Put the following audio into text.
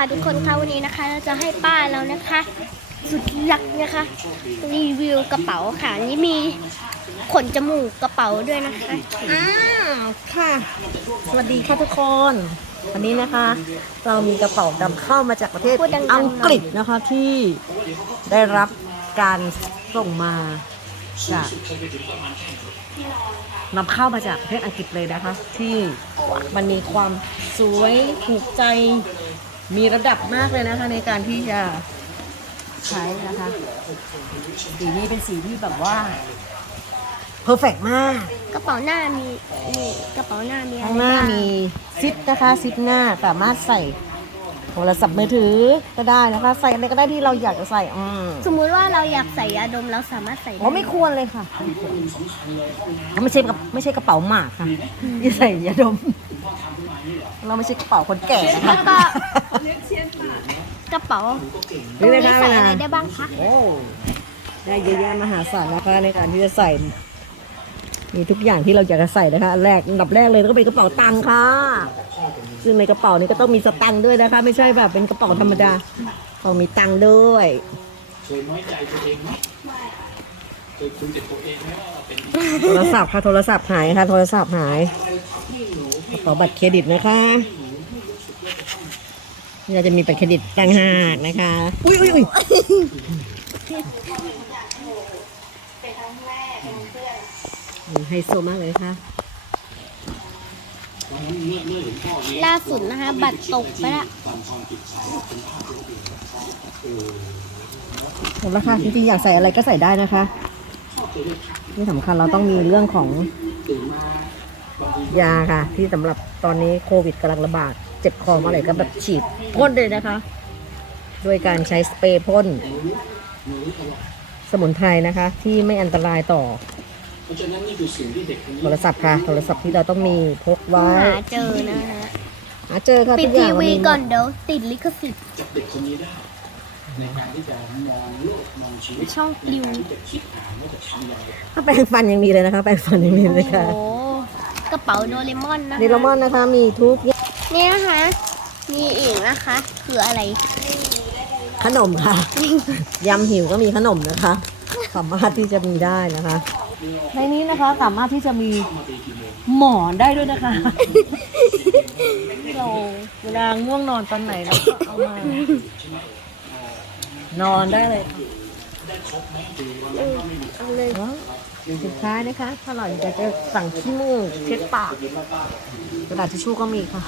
ค่ะทุกคนคะวันนี้นะคะเราจะให้ป้าเรานะคะ สุดยักษ์นะคะ รีวิวกระเป๋าค่ะอันนี่มีขนจมูกกระเป๋าด้วยนะคะอ้าวค่ะ สวัสดีค่ะทุกคนวันนี้นะคะ เรามีกระเป๋านำเข้ามาจากประเทศพูดดังๆหน่อยอังกฤษนะคะที่ได้รับการส่งมาจากนำเข้ามาจากประเทศอังกฤษเลยนะคะ ที่มันมีความสวยถูกใจ มีระดับมากเลยนะคะในการที่จะใช้นะคะ สีนี้เป็นสีที่แบบว่าเพอร์เฟกมาก กระเป๋าหน้ามีมีกระเป๋าหน้ามีอะไรข้างหน้าบ้างมีซิปนะคะซิปหน้าสามารถใส่โทรศัพท์มือถือก็ได้นะคะ ใส่อะไรก็ได้ที่เราอยากจะใส่อืมสมมุติว่าเราอยากใส่ยาดมเราสามารถใส่ได้อ๋อไม่ควรเลยค่ะเขาไม่ใช่กระไม่ใช่กระเป๋าหมากค่ะที่ใส่ยาดม เราไม่ใช่กระเป๋าคนแก่นะคะแล้วก็กระเป๋าตรงนี้นี่นะคะใส่เวลาอะไรได้บ้างคะ โอ้ได้เยอะแยะมหาศาลนะคะในการที่จะใส่ มีทุกอย่างที่เราอยากจะใส่นะคะอันแรกอันดับแรกเลยก็เป็นกระเป๋าตังค์ค่ะ ซึ่งในกระเป๋านี้ก็ต้องมีสตังค์ด้วยนะคะ ไม่ใช่แบบเป็นกระเป๋าธรรมดาต้องมีตังค์ด้วย เคยน้อยใจตัวเองไหมเคยคุณเจ็บตัวเองไหมว่าเป็นโทรศัพท์ค่ะโทรศัพท์หายค่ะโทรศัพท์หาย กระเป๋าบัตรเครดิตนะคะนี่เราจะมีบัตรเครดิตต่างหากนะคะ อุ้ยอุ้ยอุ้ยไฮโซมากเลยค่ะ ล่าสุดนะคะ บัตรตกไปละหมดแล้วค่ะ จริงๆ อยากใส่อะไรก็ใส่ได้นะคะที่สำคัญเราต้องมีเรื่องของ ยาค่ะ ที่สำหรับตอนนี้โควิดกำลังระบาด เจ็บคอเมื่อไหร่ก็แบบฉีดพ่นเลยนะคะ ด้วยการใช้สเปรย์พ่น สมุนไพรนะคะ ที่ไม่อันตรายต่อเพราะฉะนั้นนี่คือสิ่งที่เด็กคนนี้โทรศัพท์ค่ะ โทรศัพท์ที่เราต้องมีพกไว้หาเจอนะฮะหาเจอค่ะปิดทุกอที Dạ, ย่างเราวีมีก่อนเดี๋ยวติดลิขสิทธิ์จับเด็กคนนี้ได้ในการที่จะมองโลกมองชีวิตช่องปลิวที่จะคิดหาว่าจะทำอย่างไรถ้าแปรงฟันยังมีเลยนะคะ แปรงฟันยังมีเลยค่ะโอ้ กระเป๋าโดเรมอนนะคะนิโรมอนนะคะมีทุกอย่างนี่นะคะมีอีกนะคะ คืออะไรขนมค่ะ ยำหิวก็มีขนมนะคะ สามารถที่จะมีได้นะคะ ในนี้นะคะสามารถที่จะมีหมอนได้ด้วยนะคะที่เราเวลาง่วงนอนตอนไหนเราก็เอามานอนได้เลย เอาเลยสุดท้ายนะคะถ้าเราอยากจะสั่งขี้มูกเช็ดปากกระดาษทิชชู่ก็มีค่ะ